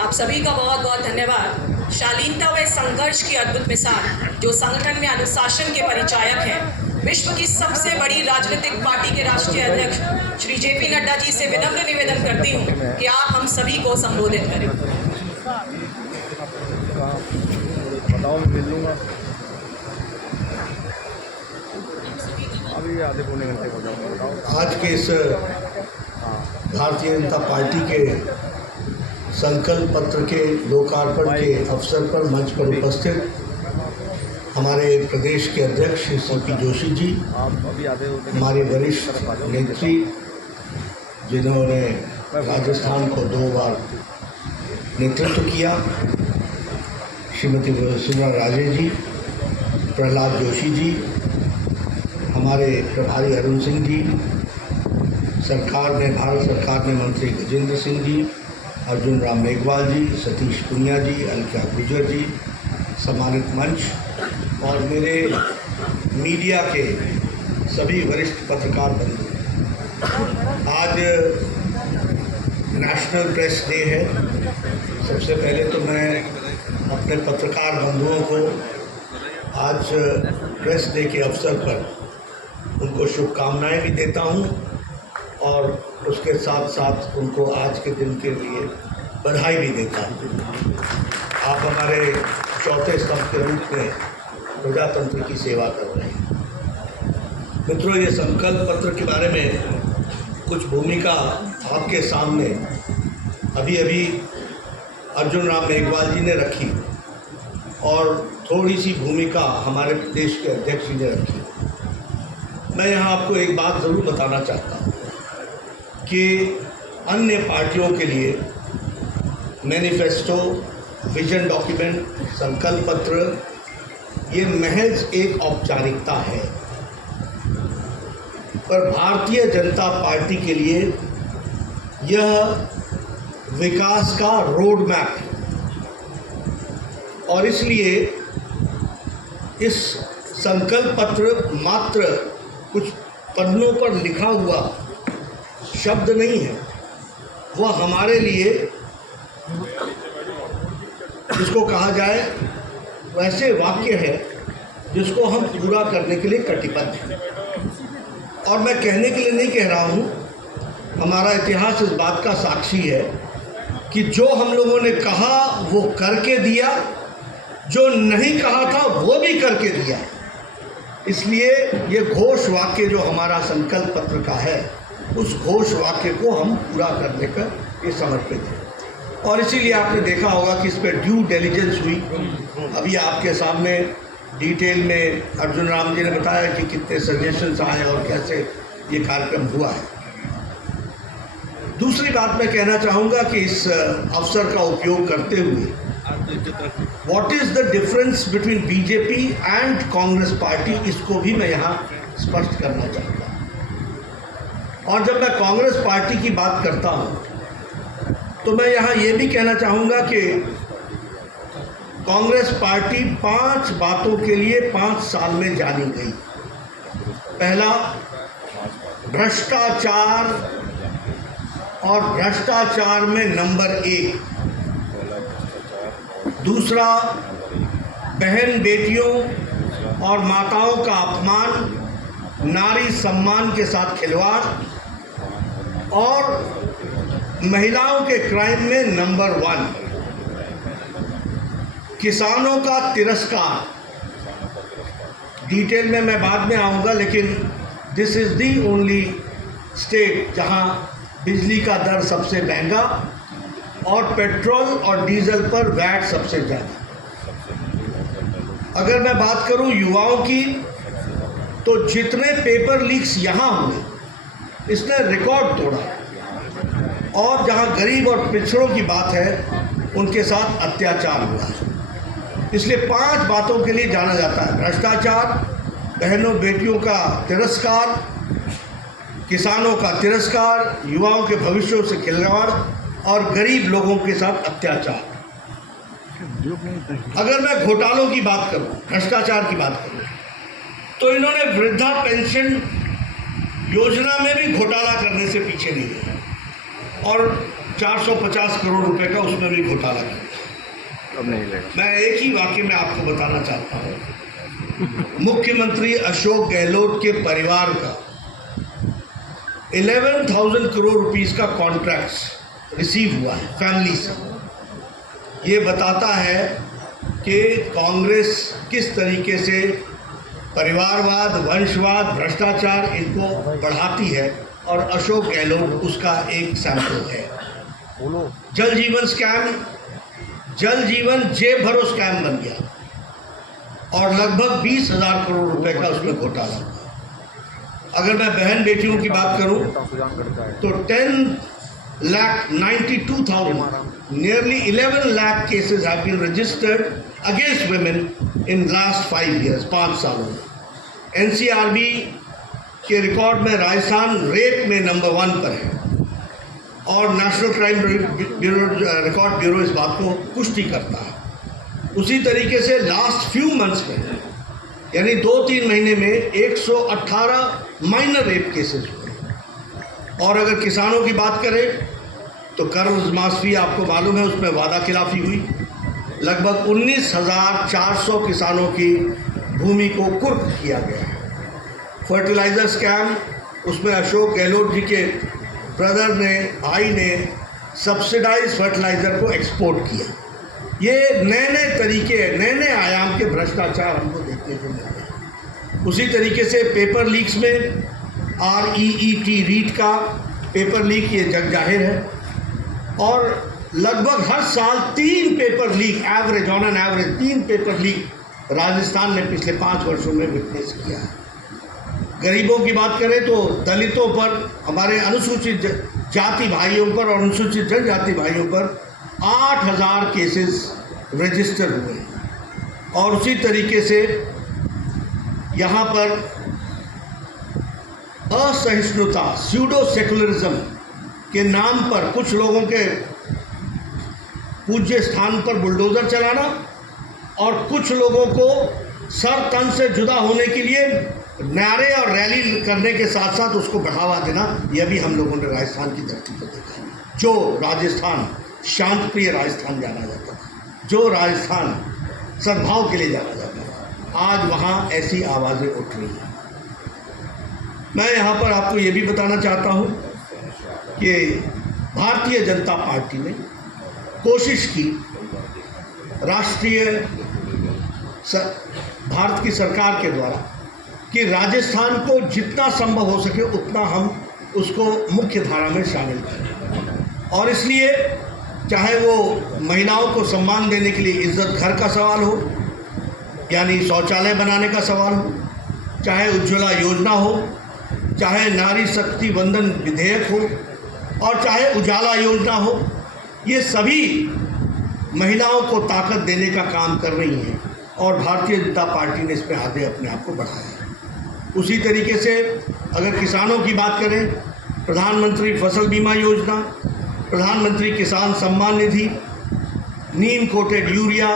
आप सभी का बहुत बहुत धन्यवाद। शालीनता व संघर्ष की अद्भुत मिसाल जो संगठन में अनुशासन के परिचायक हैं, विश्व की सबसे बड़ी राजनीतिक पार्टी के राष्ट्रीय अध्यक्ष श्री जेपी नड्डा जी से विनम्र निवेदन करती हूं कि आप हम सभी को संबोधित करें। आज के इस भारतीय जनता पार्टी के संकल्प पत्र के लोकार्पण के अवसर पर मंच पर उपस्थित हमारे प्रदेश के अध्यक्ष श्री सीपी जोशी जी, हमारे वरिष्ठ नेत्री जिन्होंने राजस्थान को 2 बार नेतृत्व किया, श्रीमती वसुंधरा राजे जी, प्रहलाद जोशी जी, हमारे प्रभारी अरुण सिंह जी, भारत सरकार में मंत्री गजेंद्र सिंह जी, अर्जुन राम मेघवाल जी, सतीश पुनिया जी, अलका गुर्जर जी, सम्मानित मंच और मेरे मीडिया के सभी वरिष्ठ पत्रकार बंधु। आज नेशनल प्रेस डे है। सबसे पहले तो मैं अपने पत्रकार बंधुओं को आज प्रेस डे के अवसर पर उनको शुभकामनाएं भी देता हूं और उसके साथ साथ उनको आज के दिन के लिए बधाई भी देता हूं। आप हमारे चौथे स्तंभ के रूप में प्रजातंत्र की सेवा कर रहे हैं। मित्रों, ये संकल्प पत्र के बारे में कुछ भूमिका आपके सामने अभी अर्जुन राम मेघवाल जी ने रखी और थोड़ी सी भूमिका हमारे प्रदेश के अध्यक्ष जी ने रखी। मैं यहाँ आपको एक बात ज़रूर बताना चाहता हूँ कि अन्य पार्टियों के लिए मैनिफेस्टो, विजन डॉक्यूमेंट, संकल्प पत्र ये महज एक औपचारिकता है, पर भारतीय जनता पार्टी के लिए यह विकास का रोड मैप है और इसलिए इस संकल्प पत्र मात्र कुछ पन्नों पर लिखा हुआ शब्द नहीं है, वह हमारे लिए जिसको कहा जाए वैसे वाक्य है जिसको हम पूरा करने के लिए कटिबद्ध हैं। और मैं कहने के लिए नहीं कह रहा हूँ, हमारा इतिहास इस बात का साक्षी है कि जो हम लोगों ने कहा वो करके दिया, जो नहीं कहा था वो भी करके दिया। इसलिए ये घोष वाक्य जो हमारा संकल्प पत्र का है, उस घोष वाक्य को हम पूरा करने का ये समर्पित है। और इसीलिए आपने देखा होगा कि इस पर ड्यू डिलिजेंस हुई। अभी आपके सामने डिटेल में अर्जुन राम जी ने बताया कि कितने सजेशंस आए और कैसे ये कार्यक्रम हुआ है। दूसरी बात मैं कहना चाहूँगा कि इस अवसर का उपयोग करते हुए what is the difference between BJP and Congress party, इसको भी मैं यहाँ स्पष्ट करना चाहता हूँ। और जब मैं कांग्रेस पार्टी की बात करता हूँ तो मैं यहाँ ये भी कहना चाहूँगा कि कांग्रेस पार्टी 5 बातों के लिए 5 साल में जानी गई। पहला, भ्रष्टाचार, और भ्रष्टाचार में नंबर 1। दूसरा, बहन बेटियों और माताओं का अपमान, नारी सम्मान के साथ खिलवाड़, और महिलाओं के क्राइम में नंबर 1, किसानों का तिरस्कार। डिटेल में मैं बाद में आऊँगा, लेकिन this is the only state जहां बिजली का दर सबसे महंगा और पेट्रोल और डीजल पर वैट सबसे ज़्यादा। अगर मैं बात करूं युवाओं की, तो जितने पेपर लीक्स यहाँ हुए इसने रिकॉर्ड तोड़ा। और जहां गरीब और पिछड़ों की बात है, उनके साथ अत्याचार हुआ। इसलिए 5 बातों के लिए जाना जाता है: भ्रष्टाचार, बहनों बेटियों का तिरस्कार, किसानों का तिरस्कार, युवाओं के भविष्यों से खिलवाड़ और गरीब लोगों के साथ अत्याचार। अगर मैं घोटालों की बात करूं, भ्रष्टाचार की बात करूं, तो इन्होंने वृद्धा पेंशन योजना में भी घोटाला करने से पीछे नहीं है। और 450 करोड़ रुपए का उसमें भी घोटाला किया। अब नहीं लेगा। मैं एक ही वाक्य में आपको बताना चाहता हूँ, मुख्यमंत्री अशोक गहलोत के परिवार का 11,000 करोड़ रुपीस का कॉन्ट्रैक्ट रिसीव हुआ है फैमिली से। ये बताता है कि कांग्रेस किस तरीके से परिवारवाद, वंशवाद, भ्रष्टाचार इनको बढ़ाती है, और अशोक गहलोत उसका एक सैंपल है। जल जीवन स्कैम, जल जीवन जेब भरो स्कैम बन गया और लगभग 20,000 करोड़ रुपए का उसमें घोटाला हुआ। अगर मैं बहन बेटियों की बात करूं तो 10,92,000, nearly 11 lakh cases have been registered against women in last 5 years, 5 सालों में। NCRB के रिकॉर्ड में राजस्थान रेप में नंबर 1 पर है, और नेशनल क्राइम रिकॉर्ड ब्यूरो इस बात को पुष्टि करता है। उसी तरीके से लास्ट फ्यू मंथ्स में, यानी 2-3 महीने में 118 माइनर रेप केसेस हुए। और अगर किसानों की बात करें तो कर्ज माफी आपको मालूम है, उसमें वादा खिलाफी हुई। लगभग 19,400 किसानों की भूमि को कुर्क किया गया है। फर्टिलाइज़र स्कैम, उसमें अशोक गहलोत जी के ब्रदर ने, भाई ने सब्सिडाइज फर्टिलाइज़र को एक्सपोर्ट किया। ये नए नए तरीके, नए नए आयाम के भ्रष्टाचार हमको देखने को मिल रहे हैं। उसी तरीके से पेपर लीक्स में REET रीट का पेपर लीक ये जग जाहिर है, और लगभग हर साल 3 paper leak average, on an average 3 paper leak Rajasthan ने पिछले 5 वर्षों में विटनेस किया है। गरीबों की बात करें तो दलितों पर, हमारे अनुसूचित जाति भाइयों पर और अनुसूचित जनजाति भाइयों पर 8,000 केसेस रजिस्टर हुए हैं। और उसी तरीके से यहाँ पर असहिष्णुता, स्यूडो सेकुलरिज्म के नाम पर कुछ लोगों के पूज्य स्थान पर बुलडोज़र चलाना, और कुछ लोगों को सर तन से जुदा होने के लिए नारे और रैली करने के साथ साथ उसको बढ़ावा देना, यह भी हम लोगों ने राजस्थान की धरती पर देखा। जो राजस्थान शांत प्रिय राजस्थान जाना जाता था, जो राजस्थान सद्भाव के लिए जाना जाता था, आज वहाँ ऐसी आवाज़ें उठ रही हैं। मैं यहाँ पर आपको ये भी बताना चाहता हूँ कि भारतीय जनता पार्टी ने कोशिश की, भारत की सरकार के द्वारा, कि राजस्थान को जितना संभव हो सके उतना हम उसको मुख्य धारा में शामिल करें। और इसलिए चाहे वो महिलाओं को सम्मान देने के लिए इज्जत घर का सवाल हो, यानी शौचालय बनाने का सवाल हो, चाहे उज्ज्वला योजना हो, चाहे नारी शक्ति वंदन विधेयक हो, और चाहे उजाला योजना हो, ये सभी महिलाओं को ताकत देने का काम कर रही हैं, और भारतीय जनता पार्टी ने इसमें आगे अपने आप को बढ़ाया है। उसी तरीके से अगर किसानों की बात करें, प्रधानमंत्री फसल बीमा योजना, प्रधानमंत्री किसान सम्मान निधि, नीम कोटेड यूरिया,